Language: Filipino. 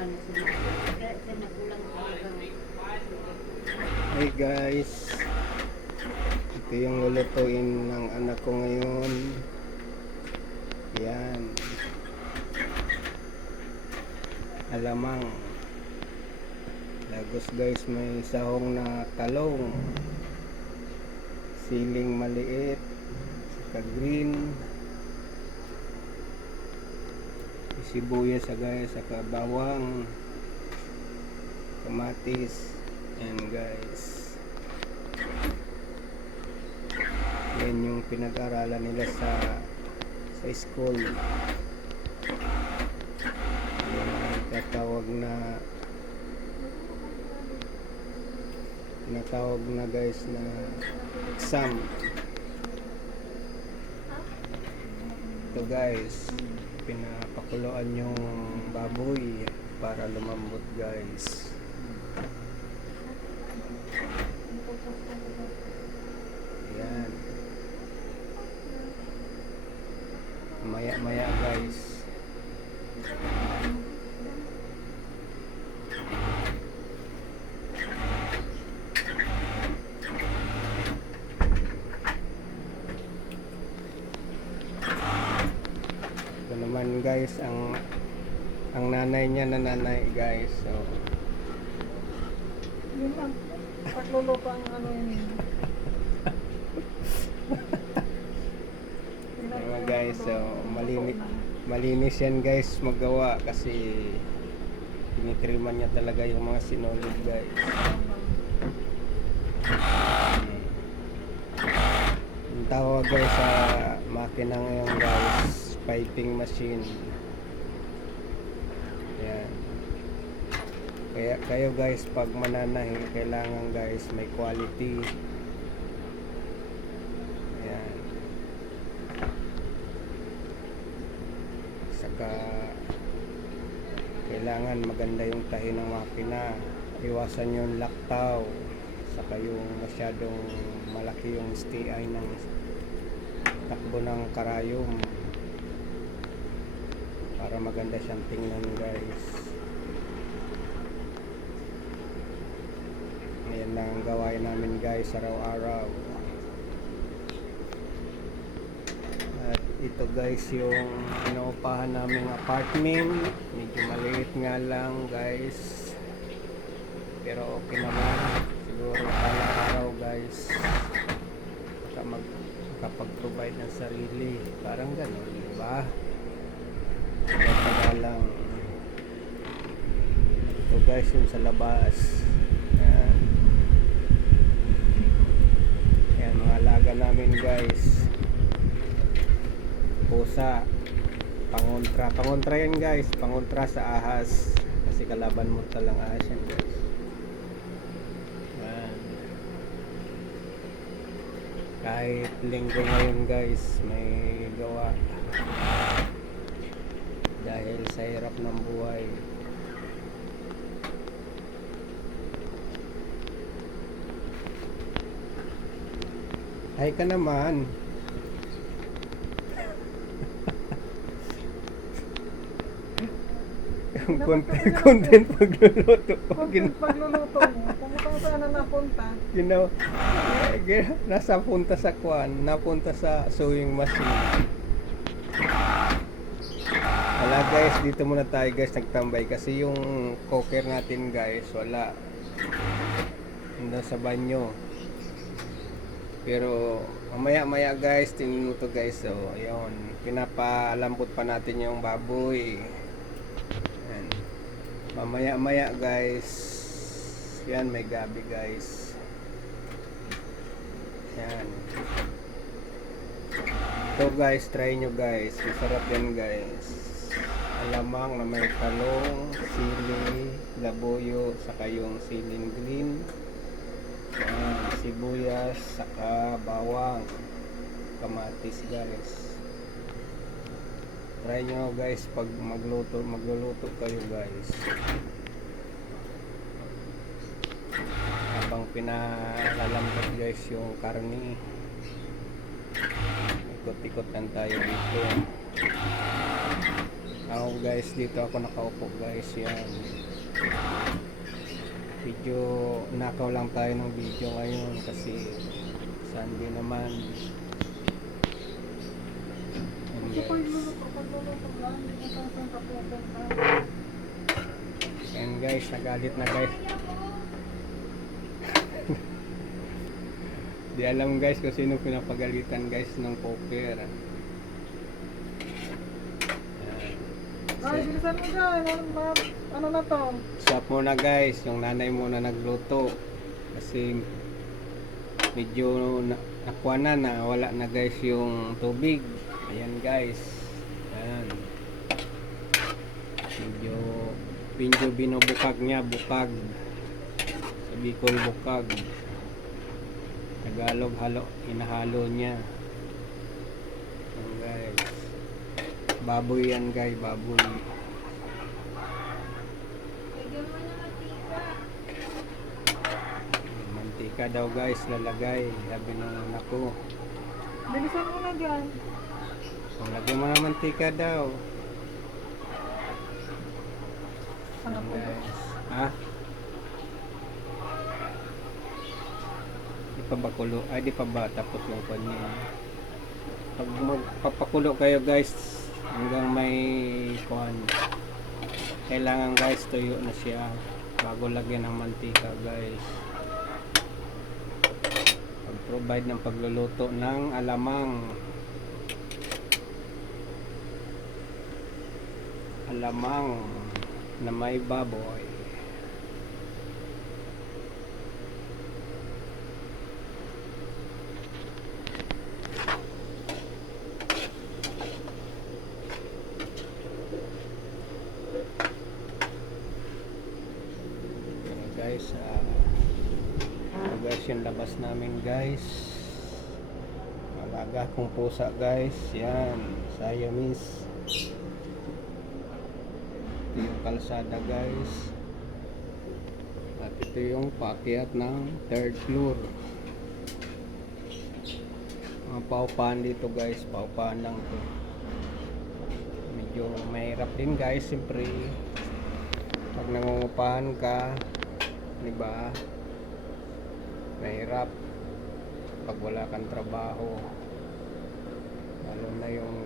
gana sila. Kaya sila nagulang talaga. Hey guys, ito yung lulutuin ng anak ko ngayon. Yan, alamang lagos guys, may sahong na talong, siling maliit, saka green, sibuyas guys, saka bawang, kamatis. And guys, yan yung pinag-aralan nila sa school. Yan ang tinatawag na guys na exam. Ito guys, pinapakuluan yung baboy para lumambot guys. Yan, maya guys. Ito naman guys ang nanay niya na nanay guys. So Yun lang. Pagluluto ang ano yun. mga guys, so malinis yan guys magawa kasi tinitriman niya talaga yung mga sinulid guys. Ang tawag guys sa makina ngayon guys, piping machine. Yan. Kaya kayo guys, pag mananahi, kailangan guys may quality. Yan. Saka kailangan maganda yung tahi ng makina. Iwasan yung laktaw. Saka yung masyadong malaki yung STI ng takbo ng karayom. Para maganda siyang tingnan guys. Ayan lang ang gawain namin guys araw-araw. At ito guys yung inuupahan naming apartment. Medyo maliit nga lang guys, pero okay naman. Siguro balang araw guys makapag-provide ng sarili. Parang gano'n, diba? Kaya lang ito guys yung sa labas. Ayan. Ayan mga alaga namin guys. Pusa, pangontra yan guys, pangontra sa ahas kasi kalaban mo talang ahas yan guys. Ayan. Kahit linggo ngayon guys may gawa dahil sa hirap ng buhay. Hay ka naman. Content pagluluto. Content pagluluto mo. Kung saan na napunta. Nasa punta sa kwan, napunta sa sewing machine. Wala guys, dito muna tayo guys nagtambay kasi yung cooker natin guys wala. Nandun sa banyo. Pero mamaya guys, tingin mo to guys. So ayun, pinapalambot pa natin yung baboy. Yan. Mamaya guys. Yan, may gabi guys. Yan. Ito guys, try nyo guys. Masarap yan guys. Alamang na may talong, sili, labuyo, saka yung siling green. Yan, sibuyas, saka bawang, kamatis guys. Try nyo guys pag magluluto kayo guys. Habang pinalalambot guys yung karni, ikot-ikot lang tayo dito. Ako guys, dito ako nakaupo guys. Yan. Video, nakaw lang tayo ng video ngayon kasi Sunday naman. Yan, Gusto ko guys. iluluto. Pagluluto lang. Hindi mo saan ka pupunta. Yan guys, nagalit na guys. Di alam guys kung sino pinapagalitan guys ng poker. Yan. Ay, bilisan mo dyan. Ano na to? Stop muna guys, yung nanay muna nagluto kasi medyo nakuha na wala na guys yung tubig. Ayan guys, ayan, medyo binubukag niya, bukag sa Bicol, bukag Tagalog, inahalo niya. Ayan guys, baboy yan guys, baboy. Mantika daw guys lalagay, sabi ng anak ko. Bilisan mo na dyan. Lagyan mo ng mantika daw. Ano po? Guys. Ha? Di pa ba kulo? Ay di pa ba tapos yung kanya. Pag magpapakulo kayo guys hanggang may kuhan, kailangan guys tuyo na siya bago lagyan ng mantika guys. Pag-provide ng pagluluto ng alamang na may baboy. Guys, guys yung labas namin guys, alaga kong pusa guys, yan Siamese. Ito yung kalsada guys, at ito yung paakyat ng 3rd floor. Mga paupahan dito guys, paupahan lang to. Medyo mahirap din guys siyempre pag nangungupahan ka, diba, mahirap pag wala kang trabaho, lalo na yung